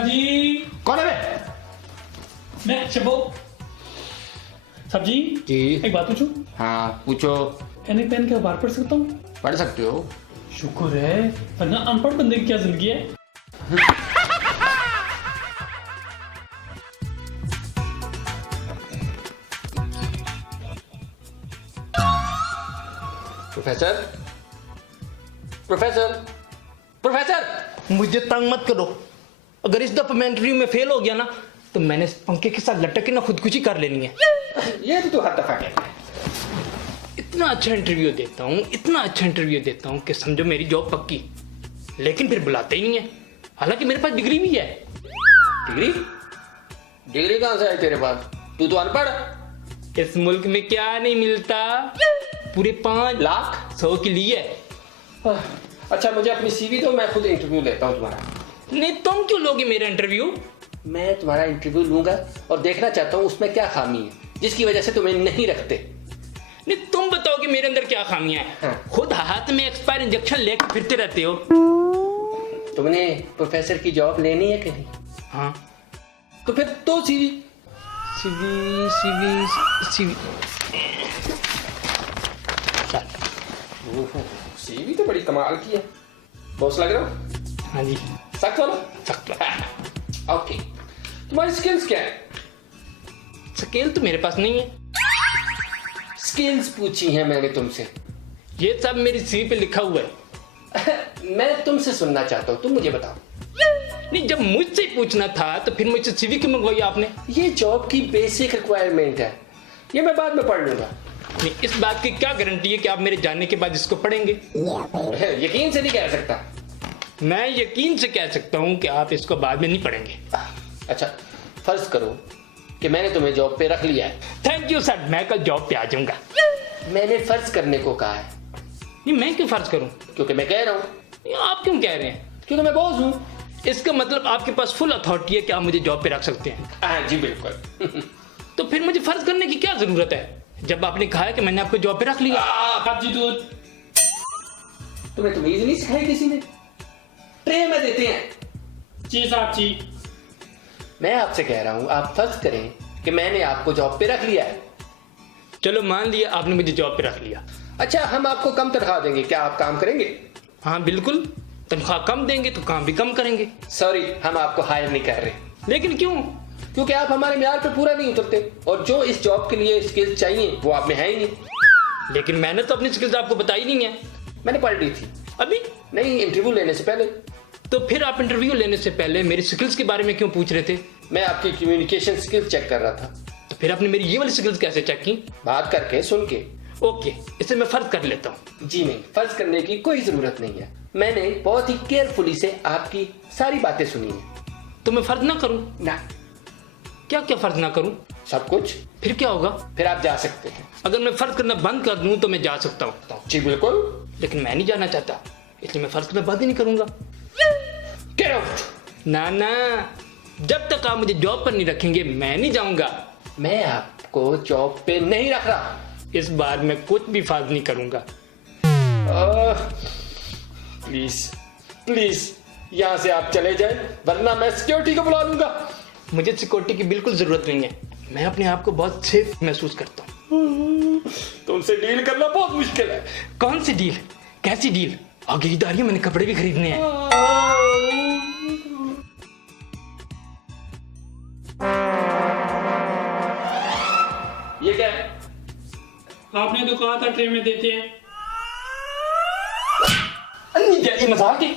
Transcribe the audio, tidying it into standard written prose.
Sir जी। कौन है बे? मैं शबो। साहब जी जी। एक बात पूछूं? हाँ पूछो। एनी पेन के बाहर पढ़ सकता हूँ? पढ़ सकते हो। शुक्र है, वरना अनपढ़ बंदे की क्या जिंदगी है। प्रोफेसर प्रोफेसर प्रोफेसर, मुझे तंग मत करो। अगर इस दफा मैं इंटरव्यू में फेल हो गया ना तो मैंने इस पंखे के साथ लटक के ना खुदकुशी कर लेनी है। ये तो हर दफा कहता है। इतना अच्छा इंटरव्यू देता हूँ, इतना अच्छा इंटरव्यू देता हूँ कि समझो मेरी जॉब पक्की, लेकिन फिर बुलाते ही नहीं है। हालांकि मेरे पास डिग्री भी है। डिग्री? डिग्री कहां से आई तेरे पास? तू तो अनपढ़। इस मुल्क में क्या नहीं मिलता, पूरे 5 लाख 100 के लिए। अच्छा मुझे अपनी सीवी दो, मैं खुद इंटरव्यू लेता हूँ तुम्हारा। नहीं, तुम क्यों लोगे मेरा इंटरव्यू? मैं तुम्हारा इंटरव्यू लूंगा और देखना चाहता हूँ उसमें क्या खामी है जिसकी वजह से तुम्हें नहीं रखते। नहीं, तुम बताओ कि मेरे अंदर क्या खामियां हैं। हाँ। खुद हाथ में एक्सपायर इंजेक्शन लेकर फिरते रहते हो। तुमने प्रोफेसर की जॉब लेनी है कि नहीं? हाँ। तो फिर तो CV CV CV CV CV तो बड़ी कमाल की है। बॉस लग रहा हूँ? हाँ जी, सख्त वाला? सख्त। ओके, तुम्हारी स्किल्स क्या है? स्केल तो मेरे पास नहीं है। स्किल्स पूछी हैं मैंने तुमसे। ये सब मेरी सीवी पे लिखा हुआ है। मैं तुमसे सुनना चाहता हूँ, तुम मुझे बताओ। नहीं, जब मुझसे पूछना था तो फिर मुझसे सीवी क्यों मंगवाई आपने? ये जॉब की बेसिक रिक्वायरमेंट है, ये मैं बाद में पढ़ लूंगा। नहीं, इस बात की क्या गारंटी है कि आप मेरे जाने के बाद इसको पढ़ेंगे? यकीन से नहीं कह सकता। मैं यकीन से कह सकता हूँ कि आप इसको बाद में नहीं पढ़ेंगे। अच्छा फर्ज करो कि मैंने तुम्हें जॉब पे रख लिया है। थैंक यू सर, मैं कल जॉब पे आ जाऊंगा। मैंने फर्ज करने को कहा है। नहीं, मैं क्यों फर्ज करूं? क्योंकि मैं कह रहा हूँ। नहीं, आप क्यों कह रहे हैं? क्योंकि मैं बॉस हूँ। इसका मतलब आपके पास फुल अथॉरिटी है कि आप मुझे जॉब पे रख सकते हैं। हाँ जी बिल्कुल। तो फिर मुझे फर्ज करने की क्या जरूरत है जब आपने कहा है कि मैंने आपको जॉब पे रख लिया? साहब जी दूध। तुम्हें तमीज नहीं सिखाई किसी ने? ट्रे में देते हैं। जी साहब जी। मैं आपसे कह रहा हूँ आप फर्ज करें कि मैंने आपको जॉब पे रख लिया है। चलो मान लिया आपने मुझे जॉब पे रख लिया। अच्छा हम आपको कम तनख्वाह देंगे, क्या आप काम करेंगे? हाँ बिल्कुल, तनख्वाह कम देंगे तो काम भी कम करेंगे। सॉरी, हम आपको हायर नहीं कर रहे। लेकिन क्यों? क्योंकि आप हमारे म्यार पे पूरा नहीं उतरते और जो इस जॉब के लिए स्किल्स चाहिए वो आप में है ही नहीं। लेकिन मैंने तो अपनी स्किल्स आपको बताई नहीं है। मैंने पढ़ ली थी। अभी? नहीं, इंटरव्यू लेने से पहले। तो फिर आप इंटरव्यू लेने से पहले मेरी स्किल्स के बारे में क्यों पूछ रहे थे? मैं आपकी कम्युनिकेशन स्किल्स चेक कर रहा था। तो फिर आपने मेरी ये वाली स्किल्स कैसे चेक की? बात करके, सुन के। ओके, इसे मैं फर्ज कर लेता हूँ। जी नहीं, फर्ज करने की कोई जरूरत नहीं है। मैंने बहुत ही केयरफुली से आपकी सारी बातें सुनी है। तो मैं फर्ज ना करूँ? ना। क्या क्या फर्ज ना करूँ? सब कुछ। फिर क्या होगा? फिर आप जा सकते हैं। अगर मैं फर्ज करना बंद कर दूं तो मैं जा सकता हूँ। जी बिल्कुल। लेकिन मैं नहीं जाना चाहता, इसलिए मैं फर्ज करना बंद ही नहीं करूंगा। Get out! ना ना, जब तक आप मुझे जॉब पर नहीं रखेंगे मैं नहीं जाऊंगा। मैं आपको जॉब पे नहीं रख रहा। इस बार मैं कुछ भी फर्ज नहीं करूंगा। प्लीज प्लीज यहाँ से आप चले जाएं, वरना मैं सिक्योरिटी को बुला लूंगा। मुझे सिक्योरिटी की बिल्कुल जरूरत नहीं है। मैं अपने आप को बहुत सेफ महसूस करता हूँ। तुमसे डील करना बहुत मुश्किल है। कौन सी डील? कैसी डील? आगे की दारी, मैंने कपड़े भी खरीदने हैं। ये क्या है? आपने तो कहा था ट्रे में देते हैं। ये मजाक है।